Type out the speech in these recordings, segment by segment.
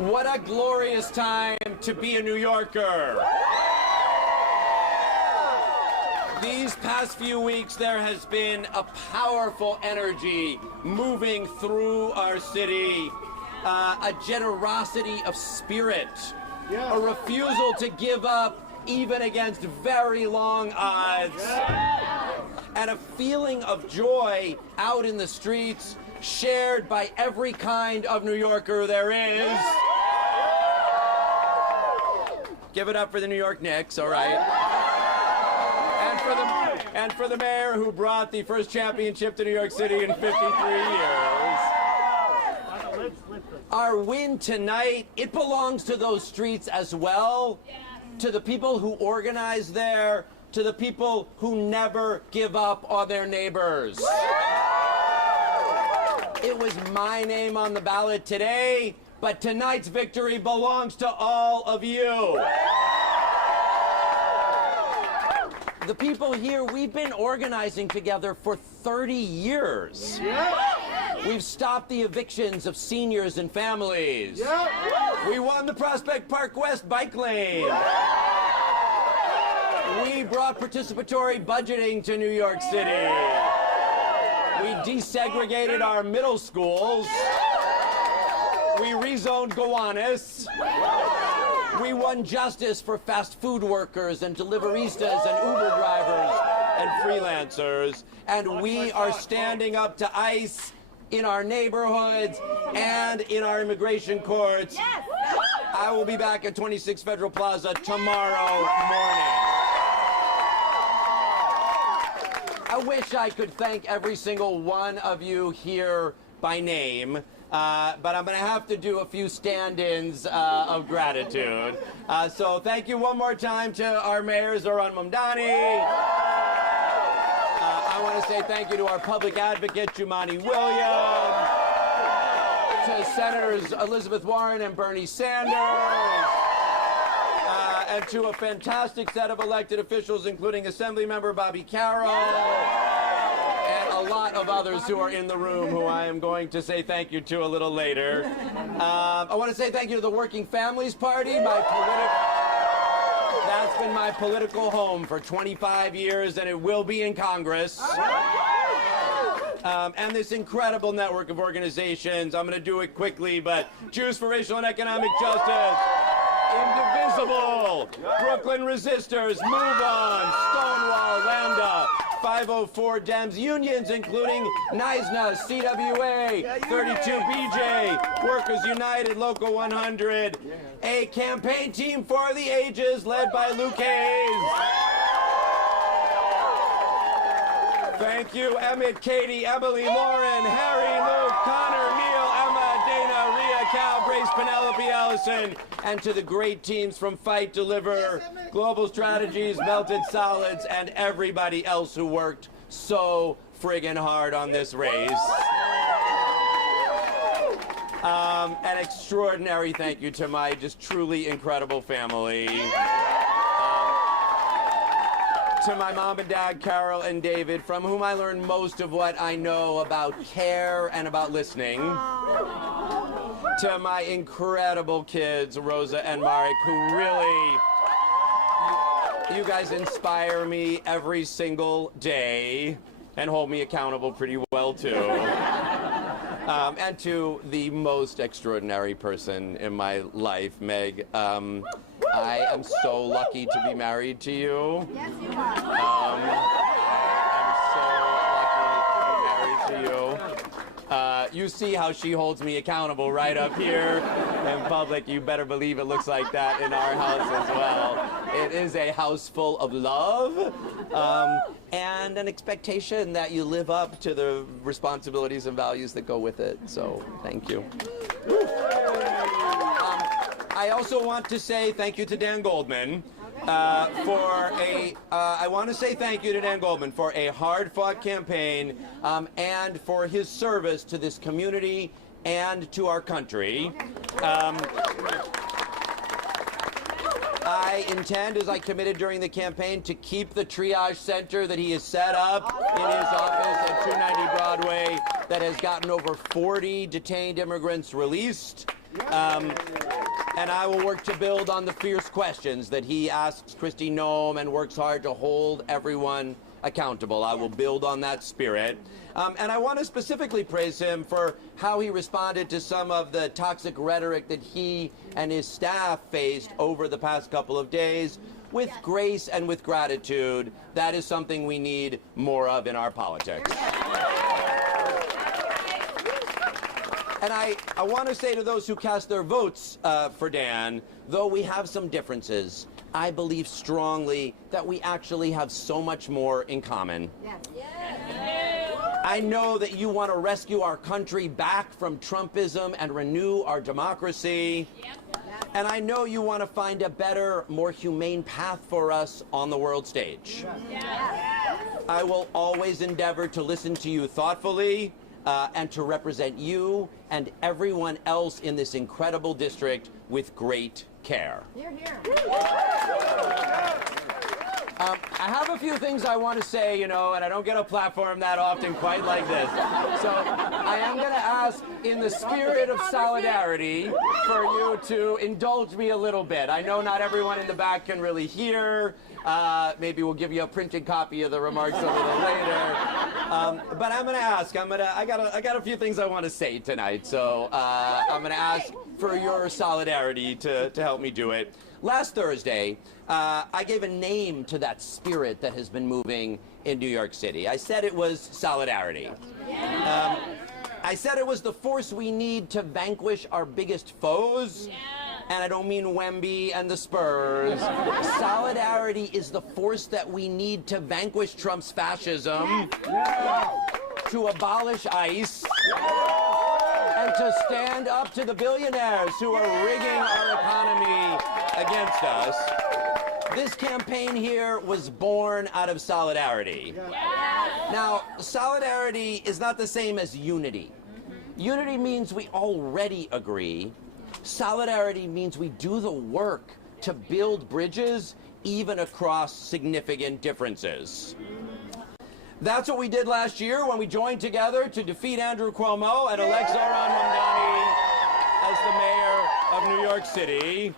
What a glorious time to be a New Yorker. These past few weeks, there has been a powerful energy moving through our city, a generosity of spirit, a refusal to give up even against very long odds, and a feeling of joy out in the streets shared by every kind of New Yorker there is. Give it up for the New York Knicks, all right? And for the mayor who brought the first championship to New York City in 53 years. Our win tonight, it belongs to those streets as well, to the people who organize there, to the people who never give up on their neighbors. It was my name on the ballot today, but tonight's victory belongs to all of you. The people here, we've been organizing together for 30 years. We've stopped the evictions of seniors and families. We won the Prospect Park West bike lane. We brought participatory budgeting to New York City. We desegregated our middle schools. We rezoned Gowanus. We won justice for fast food workers and deliveristas and Uber drivers and freelancers. And we are standing up to ICE in our neighborhoods and in our immigration courts. I will be back at 26 Federal Plaza tomorrow morning. I wish I could thank every single one of you here by name. But I'm going to have to do a few stand-ins of gratitude. So thank you one more time to our mayor, Zoran Mamdani. I want to say thank you to our public advocate, Jumaane Williams. To Senators Elizabeth Warren and Bernie Sanders. And to a fantastic set of elected officials, including Assemblymember Bobby Carroll. A lot of others who are in the room who I am going to say thank you to a little later. I want to say thank you to the Working Families Party. That's been my political home for 25 years, and it will be in Congress. And this incredible network of organizations. I'm going to do it quickly, but Jews for Racial and Economic Justice, Indivisible, Brooklyn Resistors, Move On, Stonewall, Lambda, 504 Dems, unions including NYSNA, CWA, 32BJ, Workers United, Local 100, a campaign team for the ages led by Luke Hayes. Thank you, Emmett, Katie, Emily, Lauren, Harry, Luke, Connor, Neil, Emma, Dana, Rhea, Cal, Grace, Penelope, Allison, and to the great teams from Fight, Deliver, Global Strategies, Melted Solids, and everybody else who worked so friggin' hard on this race. An extraordinary thank you to my just truly incredible family. To my mom and dad, Carol and David, from whom I learned most of what I know about care and about listening. To my incredible kids, Rosa and Marek, who really, you guys inspire me every single day and hold me accountable pretty well, too. And to the most extraordinary person in my life, Meg. I am so lucky to be married to you. Yes, you are. I am so lucky to be married to you. You see how she holds me accountable right up here in public. You better believe it looks like that in our house as well. It is a house full of love and an expectation that you live up to the responsibilities and values that go with it. So thank you. I also want to say thank you to Dan Goldman I want to say thank you to Dan Goldman for a hard-fought campaign and for his service to this community and to our country. I intend, as I committed during the campaign, to keep the triage center that he has set up in his office at 290 Broadway that has gotten over 40 detained immigrants released. And I will work to build on the fierce questions that he asks Kristi Noem and works hard to hold everyone accountable. I will build on that spirit. And I want to specifically praise him for how he responded to some of the toxic rhetoric that he and his staff faced over the past couple of days with grace and with gratitude. That is something we need more of in our politics. And I want to say to those who cast their votes for Dan, though we have some differences, I believe strongly that we actually have so much more in common. Yes. I know that you want to rescue our country back from Trumpism and renew our democracy. And I know you want to find a better, more humane path for us on the world stage. I will always endeavor to listen to you thoughtfully and to represent you and everyone else in this incredible district with great care. Hear, hear. I have a few things I want to say, you know, and I don't get a platform that often quite like this. So I am going to ask, in the spirit of solidarity, for you to indulge me a little bit. I know not everyone in the back can really hear. Maybe we'll give you a printed copy of the remarks a little later. But I'm going to ask. I got a few things I want to say tonight. So I'm going to ask for your solidarity to help me do it. Last Thursday, I gave a name to that spirit that has been moving in New York City. I said it was solidarity. I said it was the force we need to vanquish our biggest foes. And I don't mean Wemby and the Spurs. Solidarity is the force that we need to vanquish Trump's fascism, to abolish ICE, and to stand up to the billionaires who are rigging our economy against us. This campaign here was born out of solidarity. Now, solidarity is not the same as unity. Unity means we already agree. Solidarity means we do the work to build bridges even across significant differences. That's what we did last year when we joined together to defeat Andrew Cuomo and elect Zohran Mamdani as the mayor of New York City.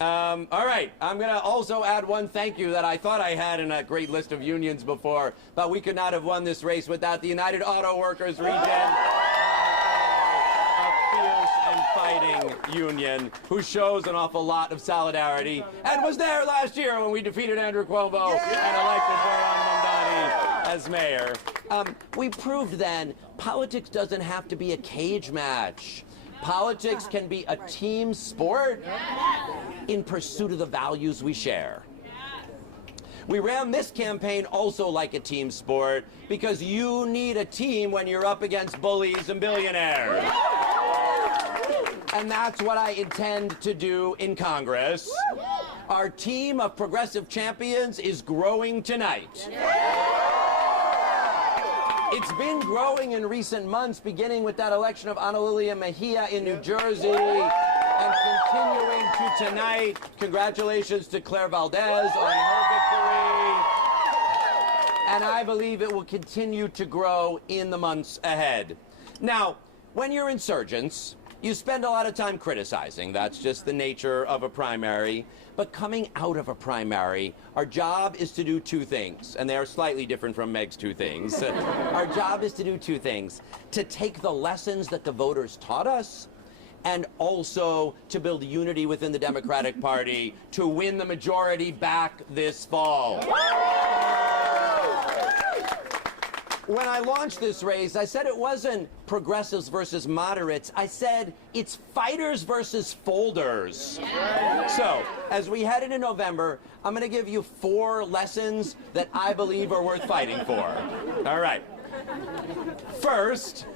All right, I'm going to also add one thank you that I thought I had in a great list of unions before, but we could not have won this race without the United Auto Workers region. Fighting union who shows an awful lot of solidarity and was there last year when we defeated Andrew Cuomo and elected Zohran Mamdani as mayor. We proved then politics doesn't have to be a cage match. Politics can be a team sport in pursuit of the values we share. We ran this campaign also like a team sport because you need a team when you're up against bullies and billionaires. And that's what I intend to do in Congress. Our team of progressive champions is growing tonight. It's been growing in recent months, beginning with that election of Ana Lilia Mejia in New Jersey and continuing to tonight. Congratulations to Claire Valdez on her victory. And I believe it will continue to grow in the months ahead. Now, when you're insurgents, you spend a lot of time criticizing. That's just the nature of a primary. But coming out of a primary, our job is to do two things. And they are slightly different from Meg's two things. Our job is to do two things. To take the lessons that the voters taught us, and also to build unity within the Democratic Party to win the majority back this fall. When I launched this race, I said it wasn't progressives versus moderates. I said it's fighters versus folders. So, as we head into November, I'm going to give you 4 lessons that I believe are worth fighting for. All right. First,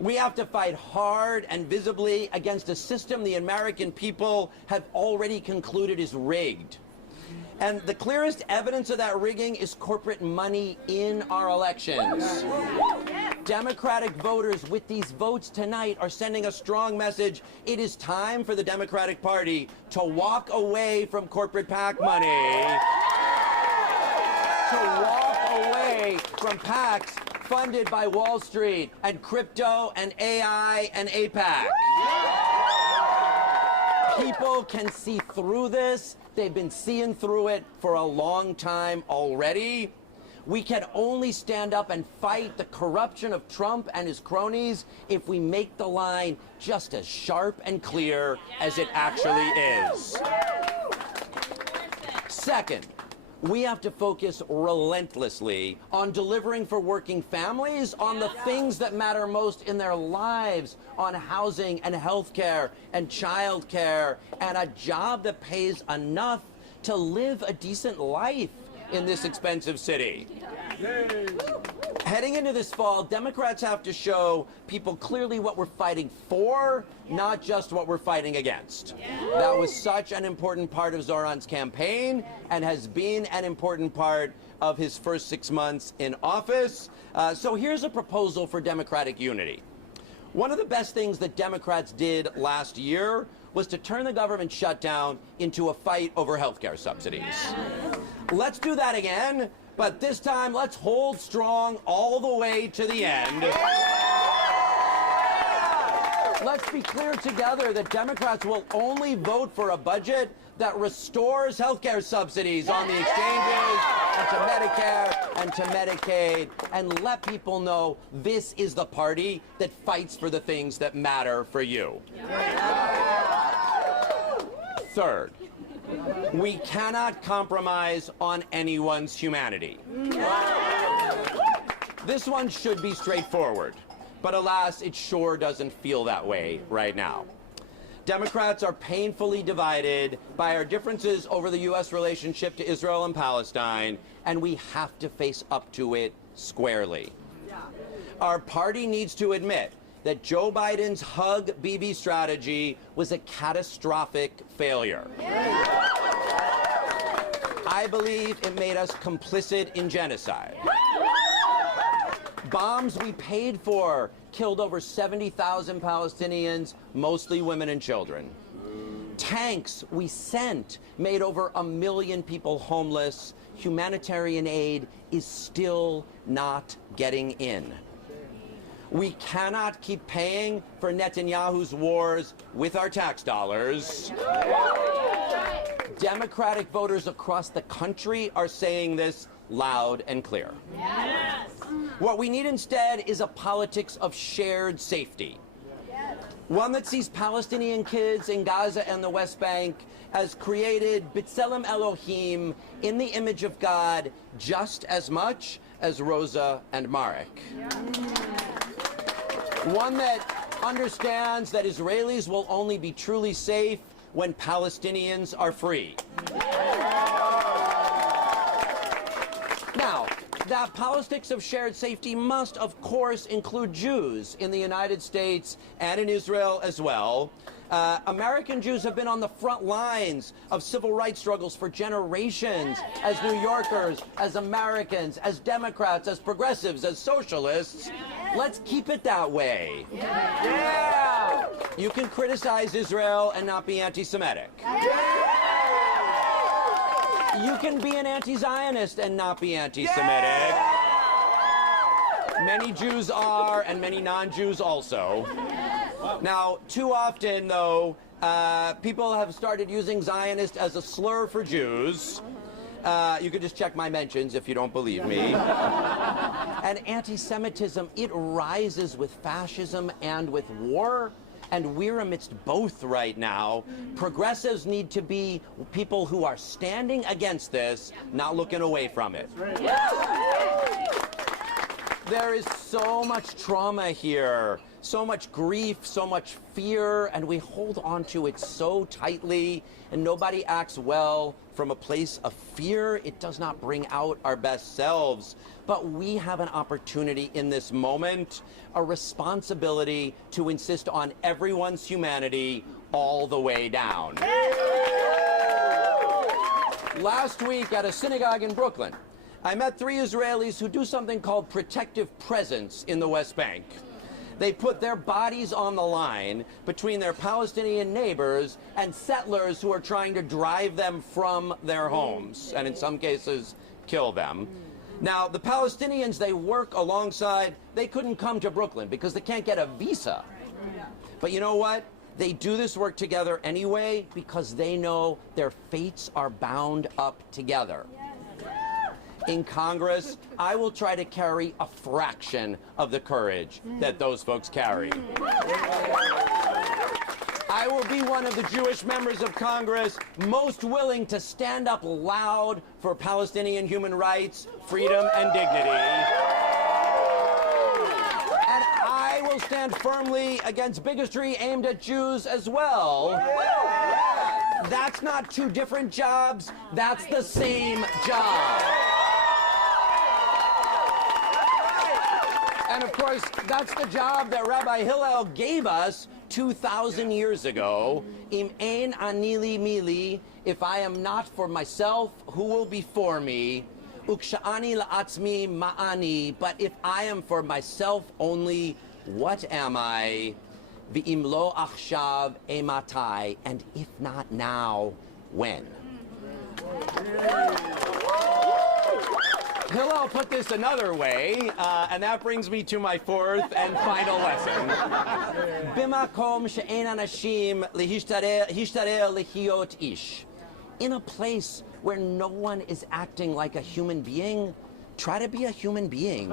we have to fight hard and visibly against a system the American people have already concluded is rigged. And the clearest evidence of that rigging is corporate money in our elections. Democratic voters with these votes tonight are sending a strong message. It is time for the Democratic Party to walk away from corporate PAC money, to walk away from PACs funded by Wall Street and crypto and AI and APAC. People can see through this. They've been seeing through it for a long time already. We can only stand up and fight the corruption of Trump and his cronies if we make the line just as sharp and clear as it actually is. Second, we have to focus relentlessly on delivering for working families, on the things that matter most in their lives, on housing and health care and child care and a job that pays enough to live a decent life in this expensive city. Heading into this fall, Democrats have to show people clearly what we're fighting for, not just what we're fighting against. That was such an important part of Zoran's campaign and has been an important part of his first 6 months in office. So here's a proposal for Democratic unity. One of the best things that Democrats did last year was to turn the government shutdown into a fight over healthcare subsidies. Let's do that again, but this time let's hold strong all the way to the end. Let's be clear together that Democrats will only vote for a budget that restores healthcare subsidies on the exchanges and to Medicare and to Medicaid, and let people know this is the party that fights for the things that matter for you. Third, we cannot compromise on anyone's humanity. This one should be straightforward, but alas, it sure doesn't feel that way right now. Democrats are painfully divided by our differences over the U.S. relationship to Israel and Palestine, and we have to face up to it squarely. Our party needs to admit that Joe Biden's Hug Bibi strategy was a catastrophic failure. I believe it made us complicit in genocide. Bombs we paid for killed over 70,000 Palestinians, mostly women and children. Tanks we sent made over 1 million people homeless. Humanitarian aid is still not getting in. We cannot keep paying for Netanyahu's wars with our tax dollars. Democratic voters across the country are saying this loud and clear. Yes. What we need instead is a politics of shared safety. Yes. One that sees Palestinian kids in Gaza and the West Bank as created B'Tselem Elohim in the image of God just as much as Rosa and Marek. Yeah. One that understands that Israelis will only be truly safe when Palestinians are free. Now, that politics of shared safety must, of course, include Jews in the United States and in Israel as well. American Jews have been on the front lines of civil rights struggles for generations as New Yorkers, as Americans, as Democrats, as progressives, as socialists. Let's keep it that way. Yeah! You can criticize Israel and not be anti-Semitic. You can be an anti-Zionist and not be anti-Semitic. Many Jews are, and many non-Jews also. Now, too often, though, people have started using Zionist as a slur for Jews. You can just check my mentions if you don't believe me. And anti-Semitism, it rises with fascism and with war. And we're amidst both right now. Progressives need to be people who are standing against this, not looking away from it. There is so much trauma here, so much grief, so much fear, and we hold on to it so tightly, and nobody acts well from a place of fear. It does not bring out our best selves. But we have an opportunity in this moment, a responsibility to insist on everyone's humanity all the way down. Last week at a synagogue in Brooklyn, I met 3 Israelis who do something called protective presence in the West Bank. They put their bodies on the line between their Palestinian neighbors and settlers who are trying to drive them from their homes, and in some cases, kill them. Now, the Palestinians they work alongside, they couldn't come to Brooklyn because they can't get a visa. But you know what? They do this work together anyway because they know their fates are bound up together. In Congress, I will try to carry a fraction of the courage that those folks carry. I will be one of the Jewish members of Congress most willing to stand up loud for Palestinian human rights, freedom, and dignity. And I will stand firmly against bigotry aimed at Jews as well. That's not two different jobs, that's the same job. And of course, that's the job that Rabbi Hillel gave us 2,000 years ago. Im ein ani li mili, if I am not for myself, who will be for me? Uksha'ani la'atzmi ma'ani, but if I am for myself only, what am I? V'im lo achshav ematai, and if not now, when? Hillel put this another way, and that brings me to my fourth and final lesson. Bimakom she'en anashim lehishtareh lehiot ish. In a place where no one is acting like a human being, try to be a human being.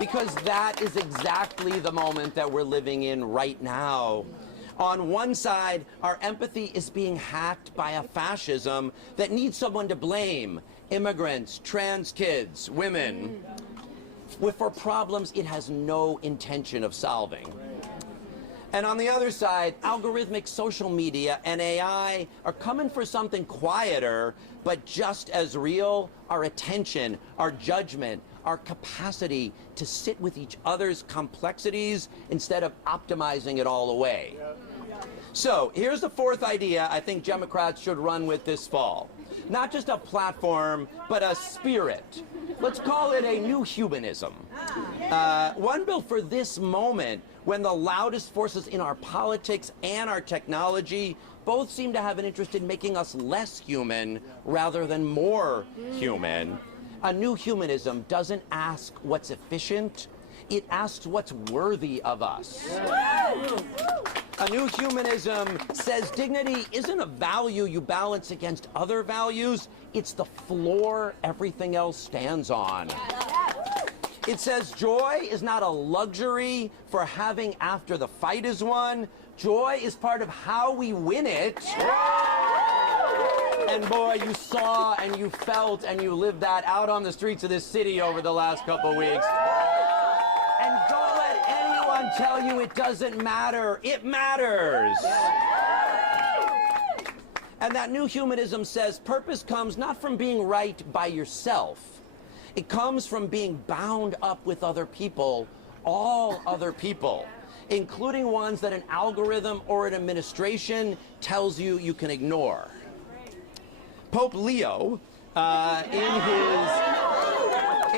Because that is exactly the moment that we're living in right now. On one side, our empathy is being hacked by a fascism that needs someone to blame. Immigrants, trans kids, women. For problems it has no intention of solving. And on the other side, algorithmic social media and AI are coming for something quieter, but just as real, our attention, our judgment, our capacity to sit with each other's complexities instead of optimizing it all away. So here's the fourth idea I think Democrats should run with this fall. Not just a platform, but a spirit. Let's call it a new humanism. One built for this moment when the loudest forces in our politics and our technology both seem to have an interest in making us less human rather than more human. A new humanism doesn't ask what's efficient, it asks what's worthy of us. A new humanism says dignity isn't a value you balance against other values, it's the floor everything else stands on. It says joy is not a luxury for having after the fight is won. Joy is part of how we win it. And boy, you saw and you felt and you lived that out on the streets of this city over the last couple weeks. And don't let anyone tell you it doesn't matter. It matters. And that new humanism says purpose comes not from being right by yourself. It comes from being bound up with other people, all other people, including ones that an algorithm or an administration tells you you can ignore. Pope Leo, in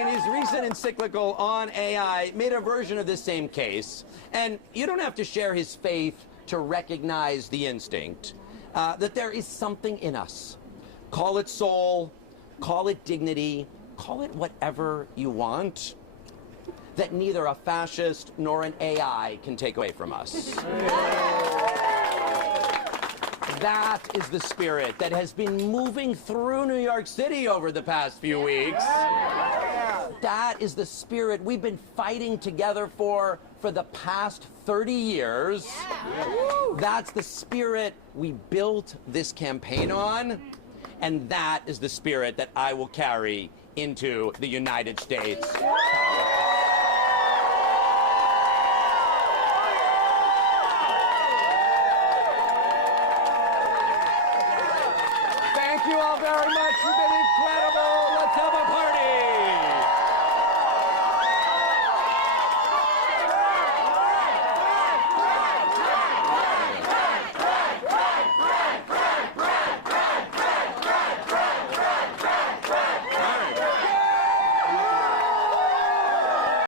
his recent encyclical on AI, made a version of this same case. And you don't have to share his faith to recognize the instinct that there is something in us. Call it soul, call it dignity, call it whatever you want, that neither a fascist nor an AI can take away from us. That is the spirit that has been moving through New York City over the past few weeks. That is the spirit we've been fighting together for the past 30 years. That's the spirit we built this campaign on, and that is the spirit that I will carry into the United States Congress.